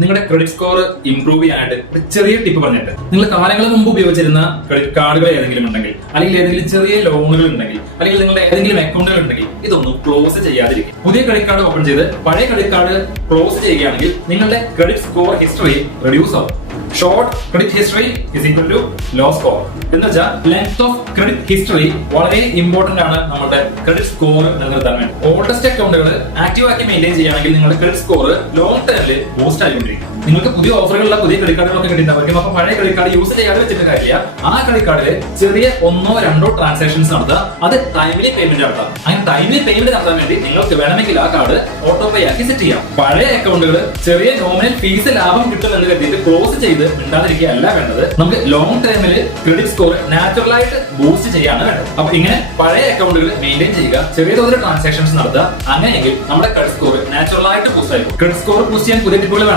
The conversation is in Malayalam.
നിങ്ങളുടെ ക്രെഡിറ്റ് സ്കോർ ഇംപ്രൂവ് ചെയ്യാനായിട്ട് ഒരു ചെറിയ ടിപ്പ് പറഞ്ഞിട്ട്, നിങ്ങൾ കാലങ്ങൾക്ക് മുമ്പ് ഉപയോഗിച്ചിരുന്ന ക്രെഡിറ്റ് കാർഡുകൾ ഏതെങ്കിലും ഉണ്ടെങ്കിൽ, അല്ലെങ്കിൽ ഏതെങ്കിലും ചെറിയ ലോണുകൾ ഉണ്ടെങ്കിൽ, അല്ലെങ്കിൽ നിങ്ങളുടെ ഏതെങ്കിലും അക്കൗണ്ടുകൾ ഉണ്ടെങ്കിൽ ഇതൊന്നും ക്ലോസ് ചെയ്യാതിരിക്കും. പുതിയ ക്രെഡിറ്റ് കാർഡ് ഓപ്പൺ ചെയ്ത് പഴയ ക്രെഡിറ്റ് കാർഡ് ക്ലോസ് ചെയ്യുകയാണെങ്കിൽ നിങ്ങളുടെ ക്രെഡിറ്റ് സ്കോർ ഹിസ്റ്ററി റെഡ്യൂസ് ആവും. Short credit history is equal to low score എന്ന് വെച്ചാൽ ലെങ്ത് ഓഫ് ക്രെഡിറ്റ് ഹിസ്റ്ററി വളരെ ഇമ്പോർട്ടന്റ് ആണ് നമ്മുടെ ക്രെഡിറ്റ് സ്കോർ നിലനിർത്താൻ വേണ്ടി. ഓൾഡസ്റ്റ് അക്കൗണ്ടുകൾ ആക്റ്റീവ് ആക്കി മെയിൻറ്റെയിൻ ചെയ്യുകയാണെങ്കിൽ നിങ്ങളുടെ ക്രെഡിറ്റ് സ്കോർ ലോങ് ടേമിൽ ബൂസ്റ്റ് ആയിക്കൊണ്ടിരിക്കും. നിങ്ങൾക്ക് പുതിയ ഓഫറുകളുള്ള പുതിയ ക്രെഡിറ്റ് കാർഡുകളൊക്കെ കിട്ടിയിട്ടുണ്ടാവും. അപ്പൊ പഴയ ക്രെഡിറ്റ് കാർഡ് യൂസ് ചെയ്യാതെ വെച്ചിട്ട് കാര്യമില്ല. ആ ക്രെഡിറ്റ് കാർഡിൽ ചെറിയ 1-2 ട്രാൻസാക്ഷൻസ് നടത്തുക, അത് ടൈമിലി പേയ്മെന്റ് നടത്താം. അങ്ങനെ ടൈമിലി പേയ്മെന്റ് നടത്താൻ വേണ്ടി നിങ്ങൾക്ക് വേണമെങ്കിൽ ആ കാർഡ് ഓട്ടോ പേ ആക്കി സെറ്റ് ചെയ്യാം. പഴയ അക്കൗണ്ടുകൾ ചെറിയ നോമിനൽ ഫീസ് ലാഭം കിട്ടുമെന്ന് കരുതിയിട്ട് ക്ലോസ് ചെയ്ത് മിണ്ടാതിരിക്കുകയല്ല വേണ്ടത്. നമുക്ക് ലോങ് ടൈമിൽ ക്രെഡിറ്റ് സ്കോർ നാച്ചുറൽ ആയിട്ട് ബൂസ്റ്റ് ചെയ്യാണ് വേണ്ടത്. അപ്പൊ ഇങ്ങനെ പഴയ അക്കൗണ്ടുകൾ മെയിൻറ്റെയിൻ ചെയ്യുക, ചെറിയ തോതിൽ ട്രാൻസാക്ഷൻസ് നടത്തുക. അങ്ങനെയെങ്കിൽ നമ്മുടെ ക്രെഡിറ്റ് സ്കോർ നാച്ചുറൽ ആയിട്ട് ബൂസ്റ്റ് ആയിരിക്കും. ക്രെഡിറ്റ് സ്കോർ ബൂസ്റ്റ് ചെയ്യാൻ പുതിയ ടിപ്പുകൾ വേണം.